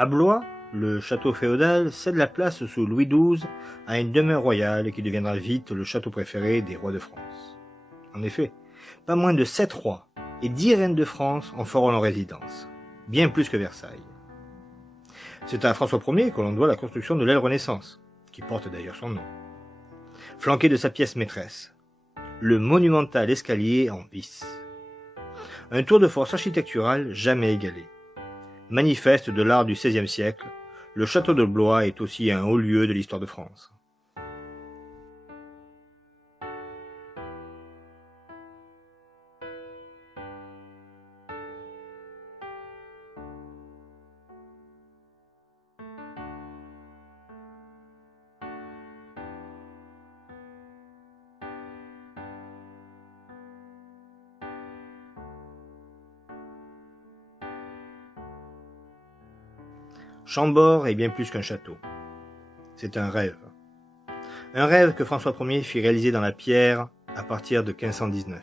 À Blois, le château féodal cède la place sous Louis XII à une demeure royale qui deviendra vite le château préféré des rois de France. En effet, pas moins de 7 rois et 10 reines de France en feront leur résidence, bien plus que Versailles. C'est à François Ier que l'on doit la construction de l'aile Renaissance, qui porte d'ailleurs son nom, flanqué de sa pièce maîtresse, le monumental escalier en vis. Un tour de force architectural jamais égalé. Manifeste de l'art du XVIe siècle, le château de Blois est aussi un haut lieu de l'histoire de France. Chambord est bien plus qu'un château. C'est un rêve. Un rêve que François Ier fit réaliser dans la pierre à partir de 1519.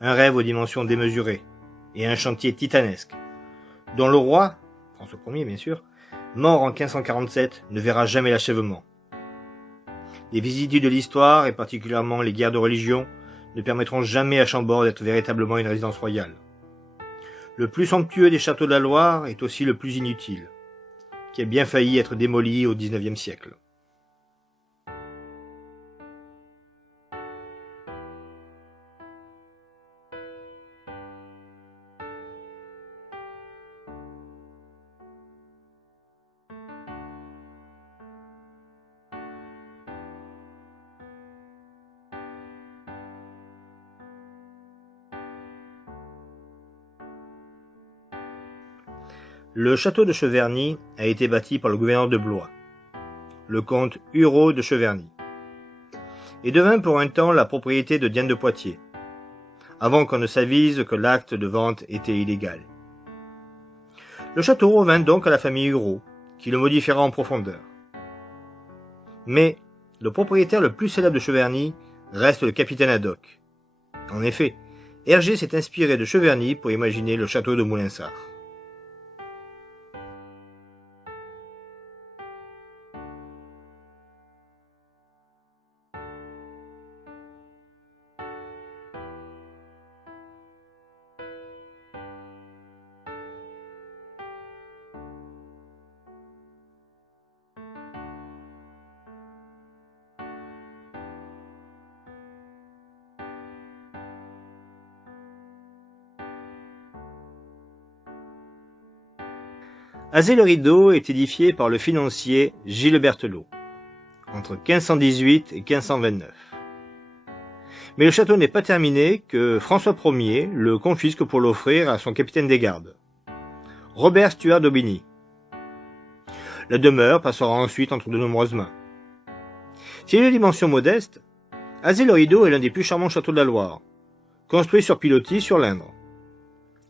Un rêve aux dimensions démesurées et un chantier titanesque, dont le roi, François Ier bien sûr, mort en 1547, ne verra jamais l'achèvement. Les vicissitudes de l'histoire, et particulièrement les guerres de religion, ne permettront jamais à Chambord d'être véritablement une résidence royale. Le plus somptueux des châteaux de la Loire est aussi le plus inutile, qui a bien failli être démoli au XIXe siècle. Le château de Cheverny a été bâti par le gouverneur de Blois, le comte Hureau de Cheverny, et devint pour un temps la propriété de Diane de Poitiers, avant qu'on ne s'avise que l'acte de vente était illégal. Le château revint donc à la famille Hureau, qui le modifiera en profondeur. Mais le propriétaire le plus célèbre de Cheverny reste le capitaine Haddock. En effet, Hergé s'est inspiré de Cheverny pour imaginer le château de Moulinsart. Azay-le-Rideau est édifié par le financier Gilles Berthelot, entre 1518 et 1529. Mais le château n'est pas terminé que François Ier le confisque pour l'offrir à son capitaine des gardes, Robert Stuart d'Aubigny. La demeure passera ensuite entre de nombreuses mains. S'il est de dimension modeste, Azay-le-Rideau est l'un des plus charmants châteaux de la Loire, construit sur pilotis sur l'Indre.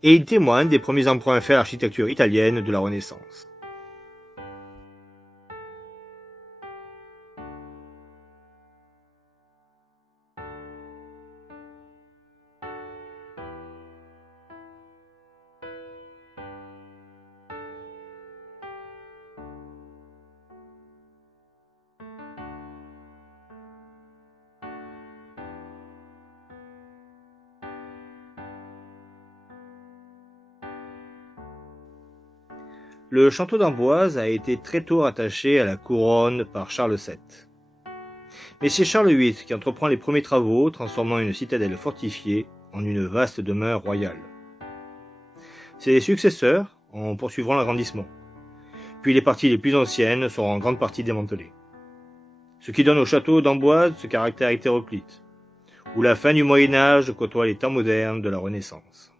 Et il témoigne des premiers emprunts faits à l'architecture italienne de la Renaissance. Le château d'Amboise a été très tôt rattaché à la couronne par Charles VII. Mais c'est Charles VIII qui entreprend les premiers travaux, transformant une citadelle fortifiée en une vaste demeure royale. Ses successeurs en poursuivront l'agrandissement, puis les parties les plus anciennes seront en grande partie démantelées. Ce qui donne au château d'Amboise ce caractère hétéroclite, où la fin du Moyen-Âge côtoie les temps modernes de la Renaissance.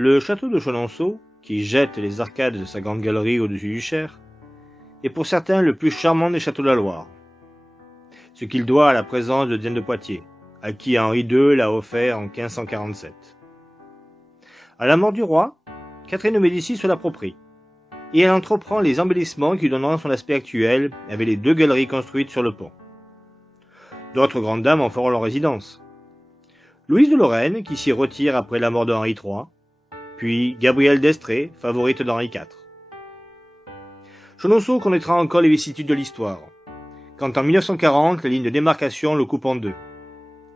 Le château de Chenonceau, qui jette les arcades de sa grande galerie au-dessus du Cher, est pour certains le plus charmant des châteaux de la Loire, ce qu'il doit à la présence de Diane de Poitiers, à qui Henri II l'a offert en 1547. À la mort du roi, Catherine de Médicis se l'approprie, et elle entreprend les embellissements qui donneront son aspect actuel avec les 2 galeries construites sur le pont. D'autres grandes dames en feront leur résidence. Louise de Lorraine, qui s'y retire après la mort de Henri III, puis Gabrielle d'Estrées, favorite d'Henri IV. Chenonceau connaîtra encore les vicissitudes de l'histoire, quand en 1940 la ligne de démarcation le coupe en 2.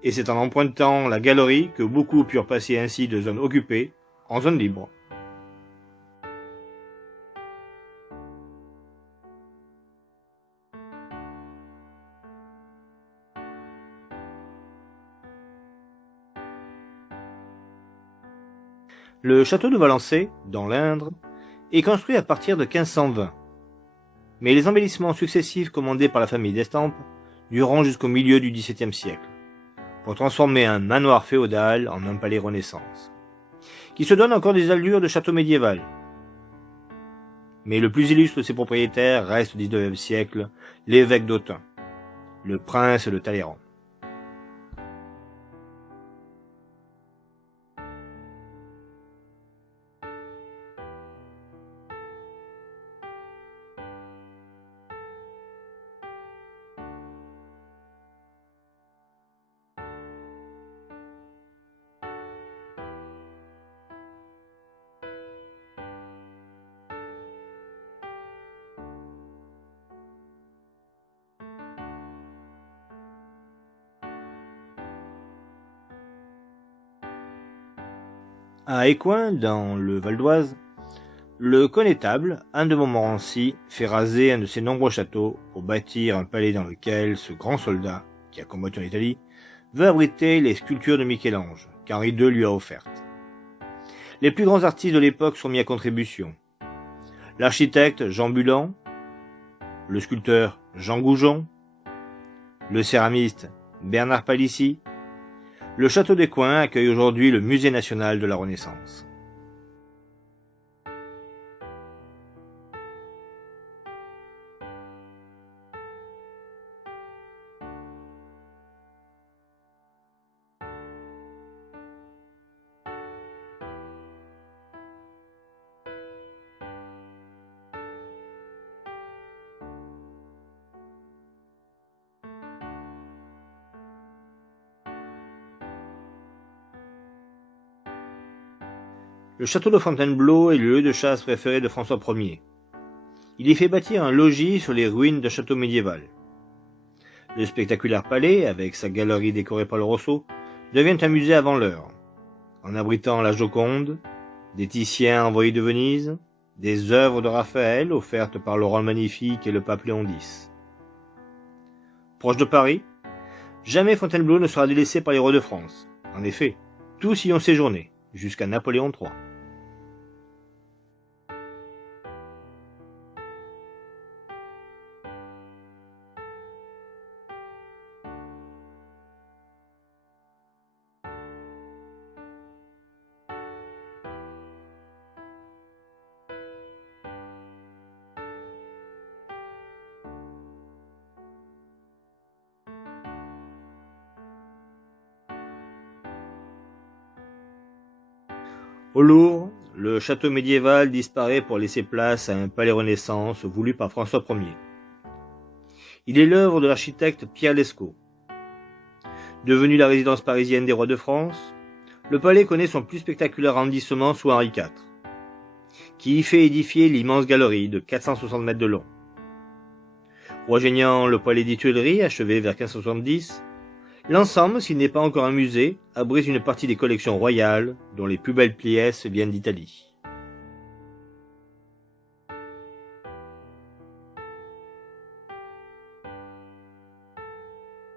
Et c'est en empruntant la galerie que beaucoup purent passer ainsi de zone occupée en zone libre. Le château de Valençay, dans l'Indre, est construit à partir de 1520. Mais les embellissements successifs commandés par la famille d'Estampes dureront jusqu'au milieu du XVIIe siècle, pour transformer un manoir féodal en un palais Renaissance, qui se donne encore des allures de château médiéval. Mais le plus illustre de ses propriétaires reste au XIXe siècle l'évêque d'Autun, le prince de Talleyrand. À Écouen, dans le Val d'Oise, le connétable, Anne de Montmorency, fait raser un de ses nombreux châteaux pour bâtir un palais dans lequel ce grand soldat, qui a combattu en Italie, veut abriter les sculptures de Michel-Ange, qu'Henri II lui a offertes. Les plus grands artistes de l'époque sont mis à contribution. L'architecte Jean Bulan, le sculpteur Jean Goujon, le céramiste Bernard Palissy. Le château d'Écouen accueille aujourd'hui le Musée national de la Renaissance. Le château de Fontainebleau est le lieu de chasse préféré de François Ier. Il y fait bâtir un logis sur les ruines d'un château médiéval. Le spectaculaire palais, avec sa galerie décorée par le Rousseau, devient un musée avant l'heure, en abritant la Joconde, des Titiens envoyés de Venise, des œuvres de Raphaël offertes par Laurent le Magnifique et le pape Léon X. Proche de Paris, jamais Fontainebleau ne sera délaissé par les rois de France. En effet, tous y ont séjourné, jusqu'à Napoléon III. Au Louvre, le château médiéval disparaît pour laisser place à un palais Renaissance voulu par François Ier. Il est l'œuvre de l'architecte Pierre Lescot. Devenu la résidence parisienne des rois de France, le palais connaît son plus spectaculaire arrondissement sous Henri IV, qui y fait édifier l'immense galerie de 460 mètres de long. Rejoignant le palais des Tuileries, achevé vers 1570, l'ensemble, s'il n'est pas encore un musée, abrite une partie des collections royales, dont les plus belles pièces viennent d'Italie.